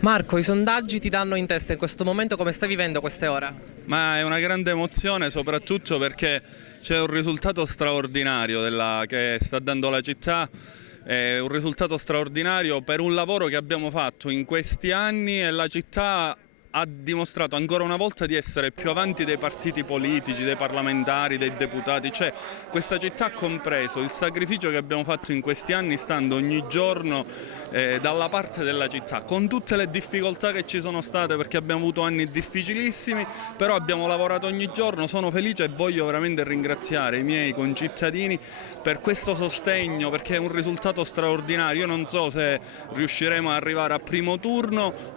Marco, i sondaggi ti danno in testa in questo momento, come stai vivendo queste ore? Ma è una grande emozione, soprattutto perché c'è un risultato straordinario che sta dando la città, è un risultato straordinario per un lavoro che abbiamo fatto in questi anni, e la città ha dimostrato ancora una volta di essere più avanti dei partiti politici, dei parlamentari, dei deputati. Cioè, questa città ha compreso il sacrificio che abbiamo fatto in questi anni, stando ogni giorno dalla parte della città, con tutte le difficoltà che ci sono state, perché abbiamo avuto anni difficilissimi, però abbiamo lavorato ogni giorno. Sono felice e voglio veramente ringraziare i miei concittadini per questo sostegno, perché è un risultato straordinario. Io non so se riusciremo ad arrivare a primo turno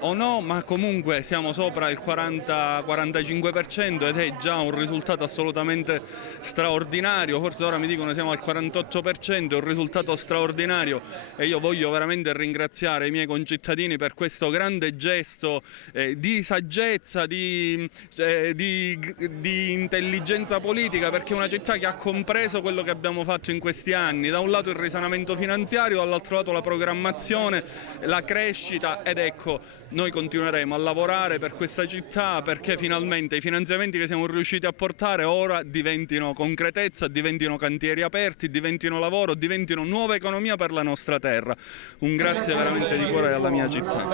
o no, ma comunque siamo sopra il 40-45% ed è già un risultato assolutamente straordinario. Forse ora mi dicono siamo al 48%, è un risultato straordinario, e io voglio veramente ringraziare i miei concittadini per questo grande gesto di saggezza, di intelligenza politica, perché è una città che ha compreso quello che abbiamo fatto in questi anni: da un lato il risanamento finanziario, dall'altro lato la programmazione, la crescita. Ed ecco, noi continueremo a lavorare per questa città, perché finalmente i finanziamenti che siamo riusciti a portare ora diventino concretezza, diventino cantieri aperti, diventino lavoro, diventino nuova economia per la nostra terra. Un grazie veramente di cuore alla mia città.